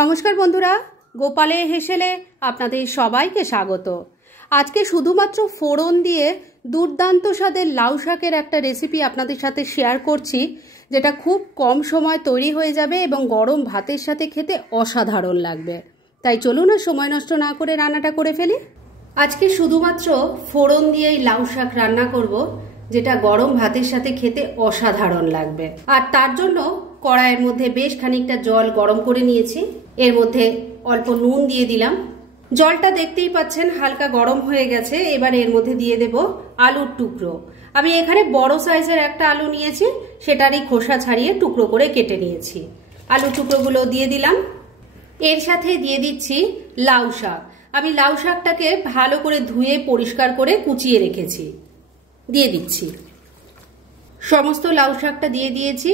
নমস্কার বন্ধুরা, গোপালের হেসেলে আপনাদের সবাইকে স্বাগত। আজকে শুধুমাত্র ফোড়ন দিয়ে দুর্দান্ত স্বাদের লাউ শাকের একটা রেসিপি আপনাদের সাথে শেয়ার করছি, যেটা খুব কম সময় তৈরি হয়ে যাবে এবং গরম ভাতের সাথে খেতে অসাধারণ লাগবে। তাই চলুন আর সময় নষ্ট না করে রান্নাটা করে ফেলি। আজকে শুধুমাত্র ফোড়ন দিয়েই লাউ শাক রান্না করব, যেটা গরম ভাতের সাথে খেতে অসাধারণ লাগবে। আর তার জন্য কড়াইয়ের মধ্যে বেশ খানিকটা জল গরম করে নিয়েছি। এর মধ্যে অল্প নুন দিয়ে দিলাম। জলটা দেখতেই পাচ্ছেন হালকা গরম হয়ে গেছে। এবার এর মধ্যে দিয়ে দেব আলুর টুকরো। আমি এখানে বড় সাইজের একটা আলু নিয়েছি, সেটারই খোসা ছাড়িয়ে টুকরো করে কেটে নিয়েছি। আলু টুকরোগুলো দিয়ে দিলাম। এর সাথে দিয়ে দিচ্ছি লাউ শাক। আমি লাউ শাকটাকে ভালো করে ধুয়ে পরিষ্কার করে কুচিয়ে রেখেছি, দিয়ে দিচ্ছি। সমস্ত লাউ শাকটা দিয়ে দিয়েছি।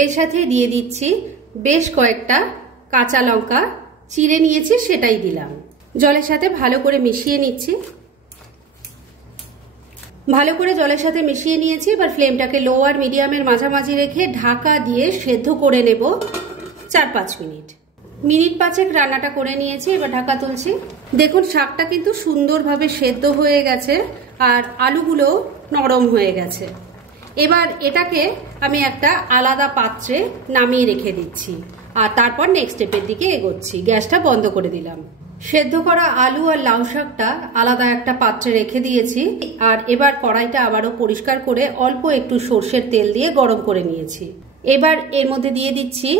এর সাথে দিয়ে দিচ্ছি বেশ কয়েকটা কাঁচা লঙ্কা চিড়ে নিয়েছি, সেটাই দিলাম। জলের সাথে ভালো করে মিশিয়ে নিচ্ছি। ভালো করে জলের সাথে মিশিয়ে নিয়েছি। এবার ফ্লেমটাকে লো আর মিডিয়ামের মাঝামাঝি রেখে ঢাকা দিয়ে সেদ্ধ করে নেব 4-5 মিনিট। মিনিট 5 রান্নাটা করে নিয়েছি। এবার ঢাকা তুলছি। দেখুন শাকটা কিন্তু সুন্দরভাবে সেদ্ধ হয়ে গেছে আর আলুগুলো নরম হয়ে গেছে। এবার এটাকে আমি একটা আলাদা পাত্রে নামিয়ে রেখে দিচ্ছি আর তারপর নেক্সট স্টেপের দিকে এগোচ্ছি। গ্যাসটা বন্ধ করে দিলাম। সেদ্ধ করা আলু আর লাউ শাকটা আলাদা একটা পাত্রে রেখে দিয়েছি। আর এবার কড়াইটা আবারও পরিষ্কার করে অল্প একটু সর্ষের তেল দিয়ে গরম করে নিয়েছি। এবার এর মধ্যে দিয়ে দিচ্ছি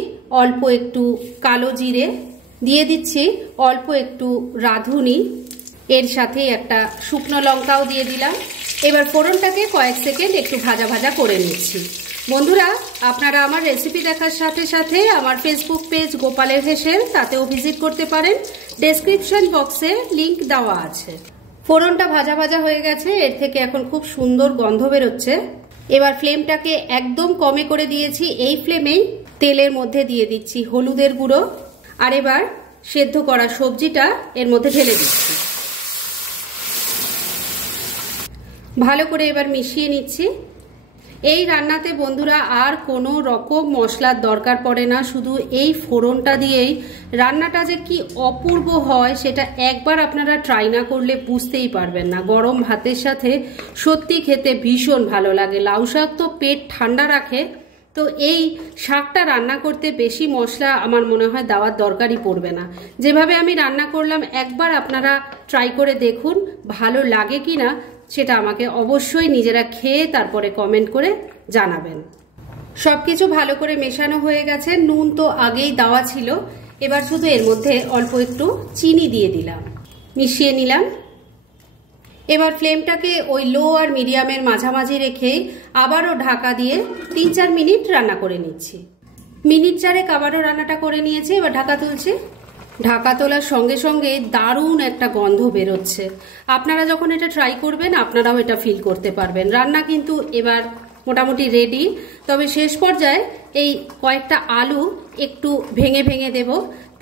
অল্প একটু কালো জিরে, দিয়ে দিচ্ছি অল্প একটু রাঁধুনি, এর সাথে একটা শুকনো লঙ্কাও দিয়ে দিলাম। এবার ফোড়নটাকে কয়েক সেকেন্ড একটু ভাজা ভাজা করে নিচ্ছি। বন্ধুরা, আপনারা আমার রেসিপি দেখার সাথে সাথে আমার ফেসবুক পেজ গোপালের হেসেল, তাতেও ভিজিট করতে পারেন। ডেসক্রিপশন বক্সে লিংক দেওয়া আছে। ফোড়নটা ভাজা ভাজা হয়ে গেছে। এর থেকে এখন খুব সুন্দর গন্ধ বেরোচ্ছে। এবার ফ্লেমটাকে একদম কমে করে দিয়েছি। এই ফ্লেমেই তেলের মধ্যে দিয়ে দিচ্ছি হলুদের গুঁড়ো। আর এবার সেদ্ধ করা সবজিটা এর মধ্যে ঢেলে দিচ্ছি। ভালো করে এবার মিশিয়ে নিচ্ছি। এই রান্নাতে বন্ধুরা আর কোনো রকম মশলার দরকার পড়ে না। শুধু এই ফোড়নটা দিয়েই রান্নাটা যে কি অপূর্ব হয় সেটা একবার আপনারা ট্রাই না করলে বুঝতেই পারবেন না। গরম ভাতের সাথে সত্যি খেতে ভীষণ ভালো লাগে। লাউ শাক তো পেট ঠান্ডা রাখে, তো এই শাকটা রান্না করতে বেশি মশলা আমার মনে হয় দেওয়ার দরকারই পড়বে না। যেভাবে আমি রান্না করলাম একবার আপনারা ট্রাই করে দেখুন, ভালো লাগে কি না সেটা আমাকে অবশ্যই নিজেরা খেয়ে তারপরে কমেন্ট করে জানাবেন। সবকিছু ভালো করে মেশানো হয়ে গেছে। নুন তো আগেই দেওয়া ছিল। এবার শুধু এর মধ্যে অল্প একটু চিনি দিয়ে দিলাম, মিশিয়ে নিলাম। এবার ফ্লেমটাকে ওই লো আর মিডিয়ামের মাঝামাঝি রেখে আবারও ঢাকা দিয়ে 3-4 মিনিট রান্না করে নিচ্ছি। মিনিট 4 আবারও রান্নাটা করে নিয়েছি। এবার ঢাকা তুলছি। ঢাকা তোলার সঙ্গে সঙ্গে দারুণ একটা গন্ধ বেরোচ্ছে। আপনারা যখন এটা ট্রাই করবেন আপনারাও এটা ফিল করতে পারবেন। রান্না কিন্তু এবার মোটামুটি রেডি। তবে শেষ পর্যায়ে এই কয়েকটা আলু একটু ভেঙে ভেঙে দেব।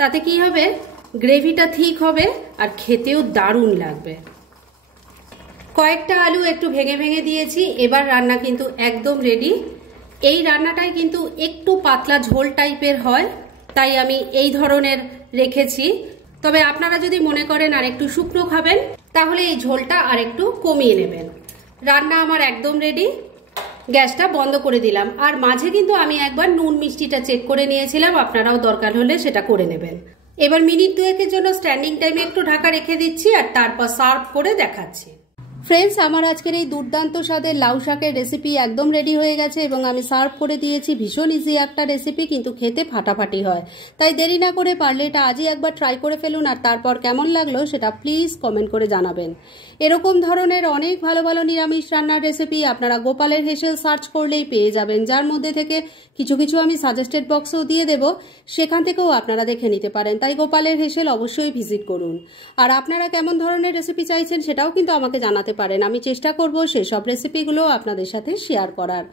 তাতে কি হবে, গ্রেভিটা ঠিক হবে আর খেতেও দারুণ লাগবে। কয়েকটা আলু একটু ভেঙে ভেঙে দিয়েছি। এবার রান্না কিন্তু একদম রেডি। এই রান্নাটাই কিন্তু একটু পাতলা ঝোল টাইপের হয়, তাই আমি এই ধরনের রেখেছি। তবে আপনারা যদি মনে করেন আর একটু শুকনো খাবেন তাহলে এই ঝোলটা আর একটু কমিয়ে নেবেন। রান্না আমার একদম রেডি। গ্যাসটা বন্ধ করে দিলাম। আর মাঝে কিন্তু আমি একবার নুন মিষ্টিটা চেক করে নিয়েছিলাম, আপনারাও দরকার হলে সেটা করে নেবেন। এবার মিনিট 2 জন্য স্ট্যান্ডিং টাইমে একটু ঢাকা রেখে দিচ্ছি আর তারপর সার্ভ করে দেখাচ্ছি। ফ্রেন্ডস, আমার আজকের এই দুর্দান্ত স্বাদের লাউ শাকের রেসিপি একদম রেডি হয়ে গেছে এবং আমি সার্ভ করে দিয়েছি। ভীষণ ইজি একটা রেসিপি, কিন্তু খেতে ফাটাফাটি হয়। তাই দেরি না করে পারলে এটা আজই একবার ট্রাই করে ফেলুন আর তারপর কেমন লাগলো সেটা প্লিজ কমেন্ট করে জানাবেন। এরকম ধরনের অনেক ভালো ভালো নিরামিষ রান্নার রেসিপি আপনারা গোপালের হেসেল সার্চ করলেই পেয়ে যাবেন, যার মধ্যে থেকে কিছু কিছু আমি সাজেস্টেড বক্সেও দিয়ে দেব, সেখান থেকেও আপনারা দেখে নিতে পারেন। তাই গোপালের হেসেল অবশ্যই ভিজিট করুন। আর আপনারা কেমন ধরনের রেসিপি চাইছেন সেটাও কিন্তু আমাকে জানাতে পারেন। আমি চেষ্টা করব সেসব রেসিপিগুলো আপনাদের সাথে শেয়ার করার।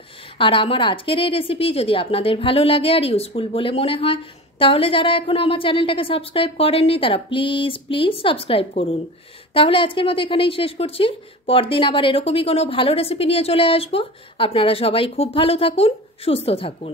আর আমার আজকের এই রেসিপি যদি আপনাদের ভালো লাগে আর ইউজফুল বলে মনে হয় তাহলে যারা এখনো আমার চ্যানেলটাকে সাবস্ক্রাইব করেননি তারা প্লিজ সাবস্ক্রাইব করুন। তাহলে আজকের মতো এখানেই শেষ করছি। পরদিন আবার এরকমই কোনো ভালো রেসিপি নিয়ে চলে আসবো। আপনারা সবাই খুব ভালো থাকুন, সুস্থ থাকুন।